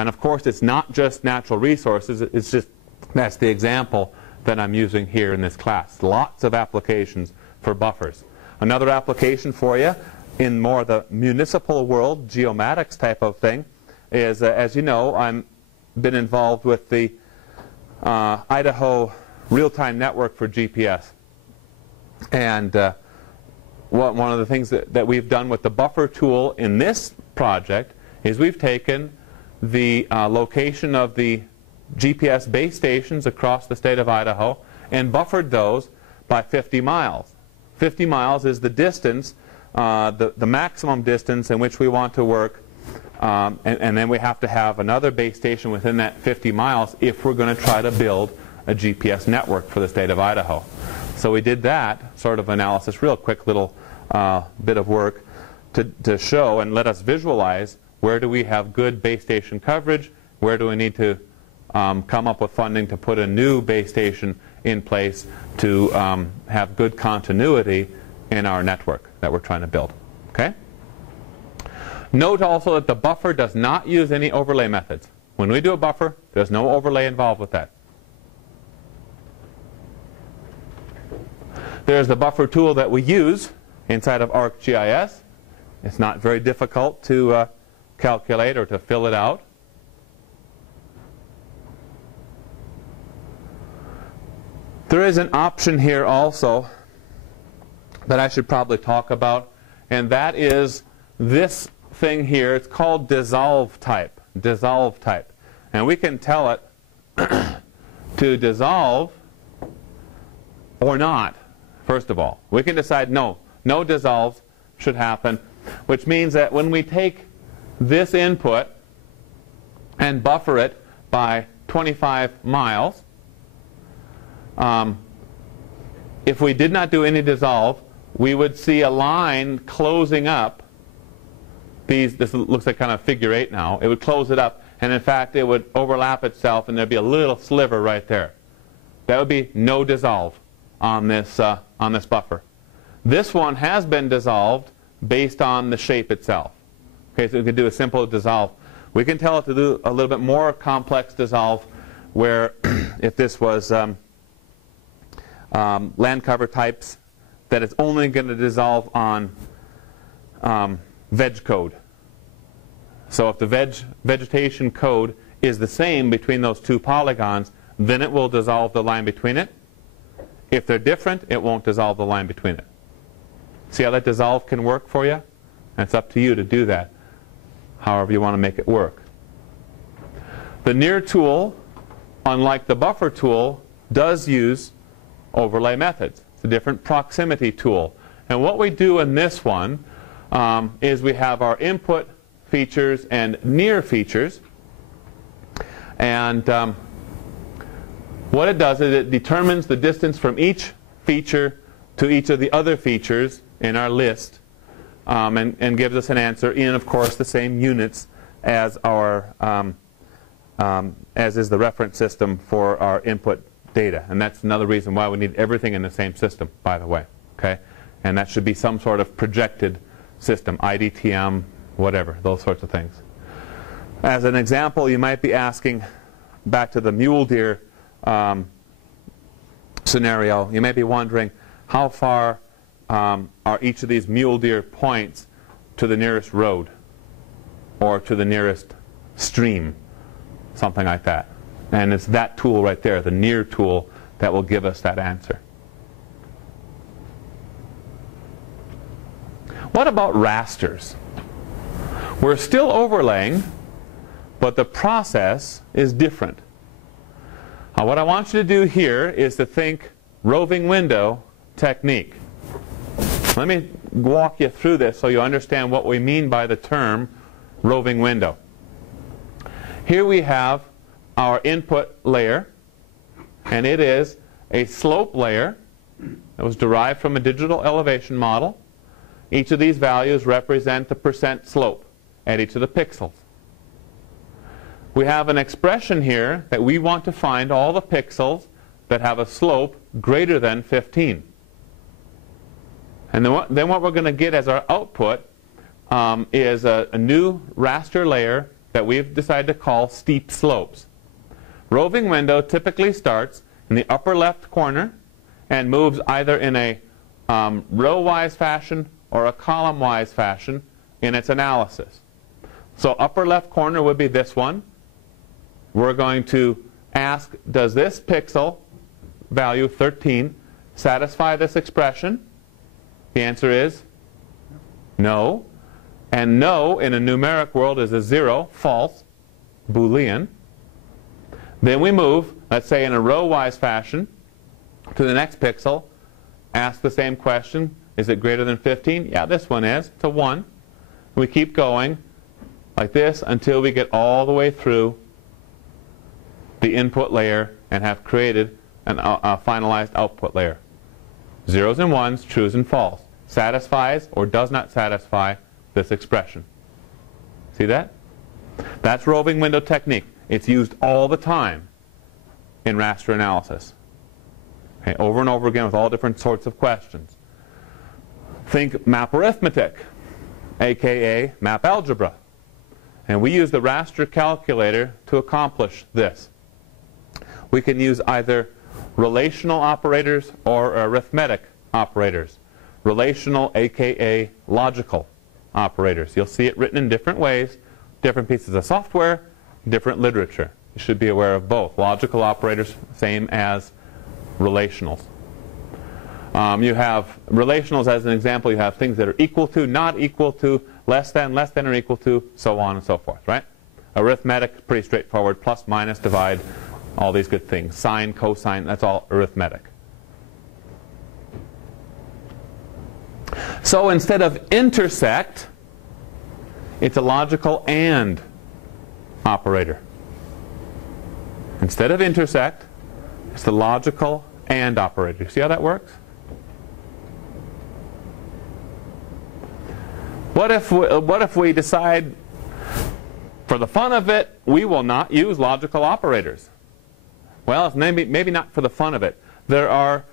And of course, it's not just natural resources. It's just, that's the example that I'm using here in this class. Lots of applications for buffers. Another application for you in more the municipal world, geomatics type of thing, is, as you know, I've been involved with the Idaho real-time network for GPS. And one of the things that we've done with the buffer tool in this project is we've taken the location of the GPS base stations across the state of Idaho and buffered those by 50 miles. 50 miles is the distance, the maximum distance in which we want to work, and then we have to have another base station within that 50 miles if we're going to try to build a GPS network for the state of Idaho. So we did that sort of analysis, real quick little bit of work to show and let us visualize where do we have good base station coverage, where do we need to come up with funding to put a new base station in place to have good continuity in our network that we're trying to build. Okay? Note also that the buffer does not use any overlay methods. When we do a buffer, there's no overlay involved with that. There's the buffer tool that we use inside of ArcGIS. It's not very difficult to calculate or to fill it out. There is an option here also that I should probably talk about, and that is this thing here. It's called dissolve type. Dissolve type. And we can tell it to dissolve or not, first of all. We can decide no dissolves should happen, which means that when we take this input and buffer it by 25 miles, if we did not do any dissolve, we would see a line closing up these. This looks like kind of figure 8 now. It would close it up, and in fact it would overlap itself, and there'd be a little sliver right there. That would be no dissolve on this buffer. This one has been dissolved based on the shape itself. Okay, so we can do a simple dissolve. We can tell it to do a little bit more complex dissolve, where if this was land cover types, that it's only going to dissolve on veg code. So if the vegetation code is the same between those two polygons, then it will dissolve the line between it. If they're different, it won't dissolve the line between it. See how that dissolve can work for you? And it's up to you to do that, however you want to make it work. The near tool, unlike the buffer tool, does use overlay methods. It's a different proximity tool. And what we do in this one is we have our input features and near features. And what it does is it determines the distance from each feature to each of the other features in our list, and gives us an answer in, of course, the same units as our as is the reference system for our input data. And that's another reason why we need everything in the same system, by the way. Okay? And that should be some sort of projected system, IDTM, whatever, those sorts of things. As an example, you might be asking, back to the mule deer scenario, you may be wondering how far are each of these mule deer points to the nearest road or to the nearest stream, something like that. And it's that tool right there, the near tool, that will give us that answer. What about rasters? We're still overlaying, but the process is different. What I want you to do here is to think roving window technique. Let me walk you through this so you understand what we mean by the term roving window. Here we have our input layer, and it is a slope layer that was derived from a digital elevation model. Each of these values represent the percent slope at each of the pixels. We have an expression here that we want to find all the pixels that have a slope greater than 15. And then what we're going to get as our output is a new raster layer that we've decided to call steep slopes. Roving window typically starts in the upper left corner and moves either in a row-wise fashion or a column-wise fashion in its analysis. So upper left corner would be this one. We're going to ask, does this pixel value 13 satisfy this expression? The answer is no. And no in a numeric world is a 0, false, Boolean. Then we move, let's say in a row-wise fashion, to the next pixel, ask the same question, is it greater than 15? Yeah, this one is, to 1. We keep going like this until we get all the way through the input layer and have created a finalized output layer. Zeros and ones, trues and false. Satisfies or does not satisfy this expression. See that? That's roving window technique. It's used all the time in raster analysis. Okay, over and over again with all different sorts of questions. Think map arithmetic, aka map algebra. And we use the Raster Calculator to accomplish this. We can use either relational operators or arithmetic operators. Relational, aka logical operators. You'll see it written in different ways, different pieces of software, different literature. You should be aware of both. Logical operators, same as relationals. You have relationals as an example. You have things that are equal to, not equal to, less than or equal to, so on and so forth, right? Arithmetic, pretty straightforward. Plus, minus, divide, all these good things. Sine, cosine, that's all arithmetic. So instead of intersect, it's a logical AND operator. Instead of intersect, it's the logical AND operator. See how that works? What if we decide, for the fun of it, we will not use logical operators? Well, it's maybe not for the fun of it. There are,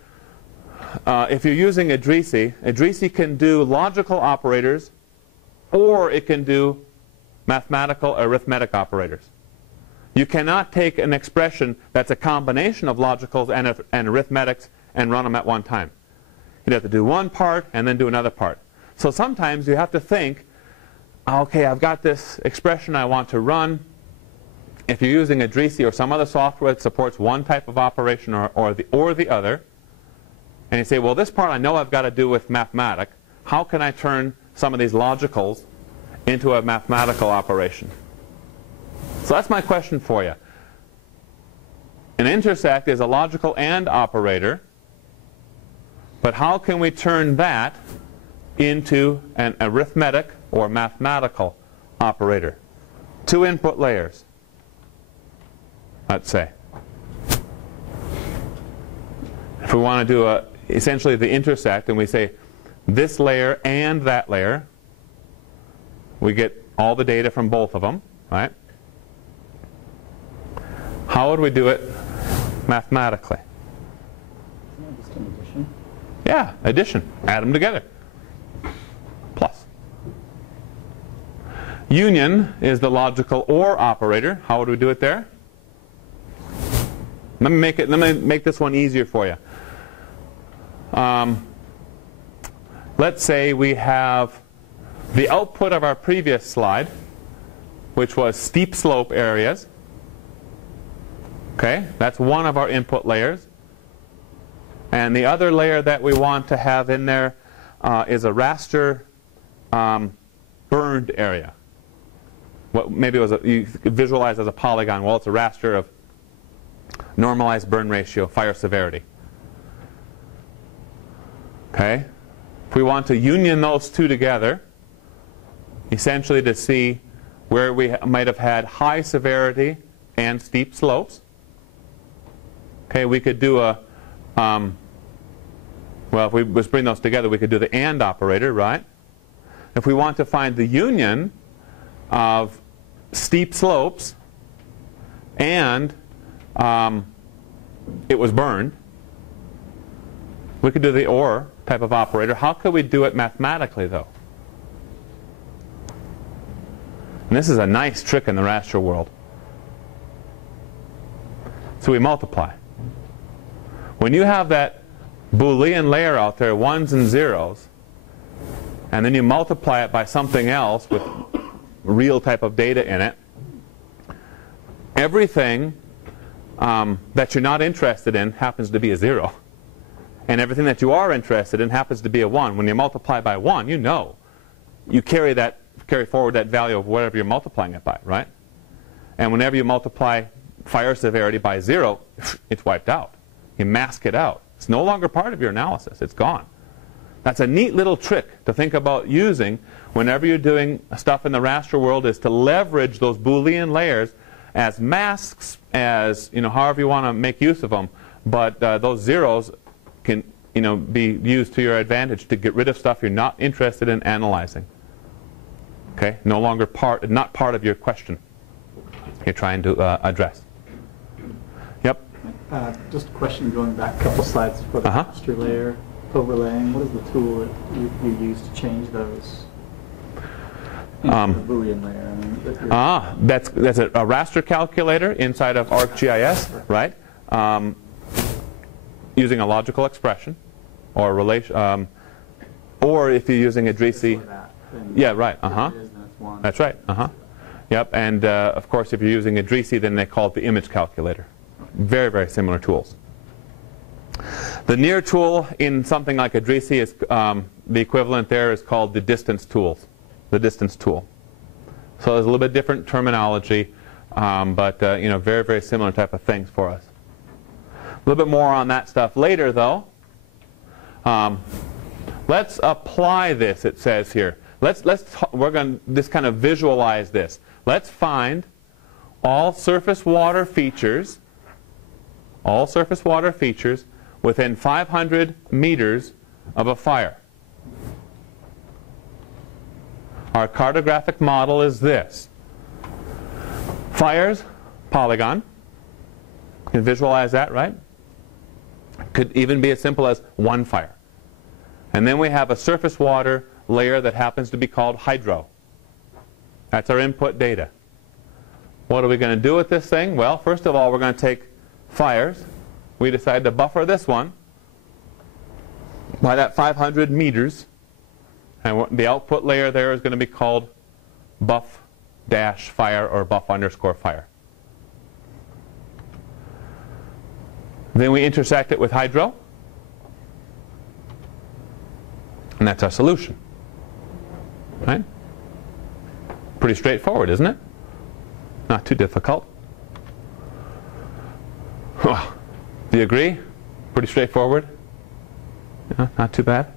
if you're using Idrisi can do logical operators, or it can do mathematical arithmetic operators. You cannot take an expression that's a combination of logicals and arithmetics and run them at one time. You'd have to do one part and then do another part. So sometimes you have to think, okay, I've got this expression I want to run. If you're using Idrisi or some other software that supports one type of operation or the other, and you say, well, this part I know I've got to do with mathematics. How can I turn some of these logicals into a mathematical operation? So that's my question for you. An intersect is a logical AND operator, but how can we turn that into an arithmetic or mathematical operator? Two input layers, let's say. If we want to do essentially the intersect, and we say this layer and that layer, we get all the data from both of them, right? How would we do it mathematically? Isn't that just an addition? Yeah, addition. Add them together. Plus. Union is the logical OR operator. How would we do it there? Let me make this one easier for you. Let's say we have the output of our previous slide, which was steep slope areas. Okay, that's one of our input layers. And the other layer that we want to have in there is a raster burned area. What maybe it was you could visualize as a polygon. Well, it's a raster of normalized burn ratio, fire severity. Okay, if we want to union those two together, essentially to see where we might have had high severity and steep slopes. Okay, we could do a, well, if we just bring those together, we could do the AND operator, right? If we want to find the union of steep slopes and it was burned, we could do the OR type of operator. How could we do it mathematically, though? And this is a nice trick in the raster world. So we multiply. When you have that Boolean layer out there, ones and zeros, and then you multiply it by something else with real type of data in it, everything that you're not interested in happens to be a 0. And everything that you are interested in happens to be a 1. When you multiply by 1, you know. You carry forward that value of whatever you're multiplying it by, right? And whenever you multiply fire severity by 0, it's wiped out. You mask it out. It's no longer part of your analysis. It's gone. That's a neat little trick to think about using whenever you're doing stuff in the raster world, is to leverage those Boolean layers as masks, as however you want to make use of them. But those zeros can be used to your advantage to get rid of stuff you're not interested in analyzing. Okay, no longer not part of your question you're trying to address. Yep. Just a question going back a couple slides for the raster layer overlaying. What is the tool that you use to change those? The Boolean layer. That's a Raster Calculator inside of ArcGIS, right? Using a logical expression or relation, or if you're using a DRESI. Yeah, right. That's right. Yep. And of course, if you're using a DRESI, then they call it the image calculator. Very, very similar tools. The near tool in something like a DRESI is the equivalent there is called the distance tools. The distance tool. So there's a little bit different terminology, but very, very similar type of things for us. A little bit more on that stuff later, though. Let's apply this. It says here. We're going to just kind of visualize this. Let's find all surface water features. All surface water features within 500 meters of a fire. Our cartographic model is this. Fires, polygon. You can visualize that, right? Could even be as simple as one fire. And then we have a surface water layer that happens to be called hydro. That's our input data. What are we going to do with this thing? Well, first of all, we're going to take fires. We decide to buffer this one by that 500 meters. And the output layer there is going to be called buff-fire or buff_fire. Then we intersect it with hydro. And that's our solution. Right? Pretty straightforward, isn't it? Not too difficult. Well, do you agree? Pretty straightforward? Yeah, not too bad?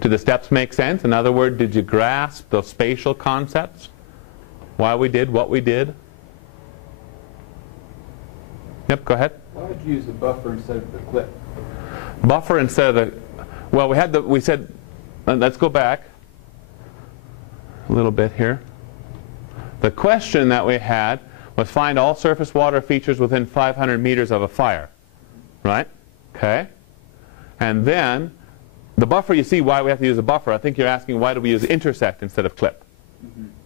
Do the steps make sense? In other words, did you grasp those spatial concepts? Why we did what we did? Yep, go ahead. Why would you use a buffer instead of the clip? Buffer instead of the... Well, we said... Let's go back a little bit here. The question that we had was find all surface water features within 500 meters of a fire. Right? Okay. And then the buffer, you see why we have to use a buffer. I think you're asking why do we use intersect instead of clip.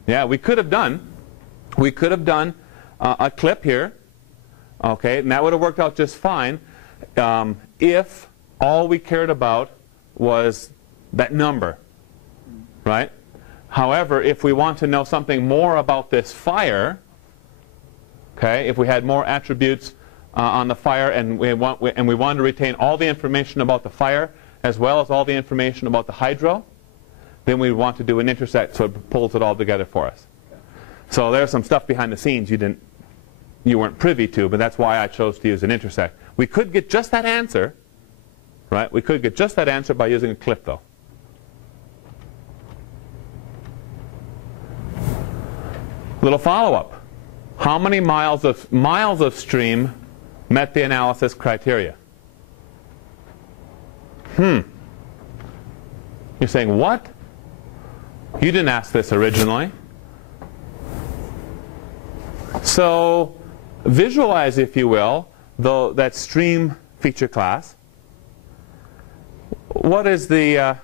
Yeah, we could have done a clip here. Okay, and that would have worked out just fine if all we cared about was that number. Right? However, if we want to know something more about this fire, okay, if we had more attributes on the fire and we wanted to retain all the information about the fire as well as all the information about the hydro, then we want to do an intersect so it pulls it all together for us. So there's some stuff behind the scenes you weren't privy to, but that's why I chose to use an intersect. We could get just that answer, right? We could get just that answer by using a clip, though. Little follow-up. How many miles of stream met the analysis criteria? You're saying, what? You didn't ask this originally. So visualize, if you will, that stream feature class. What is the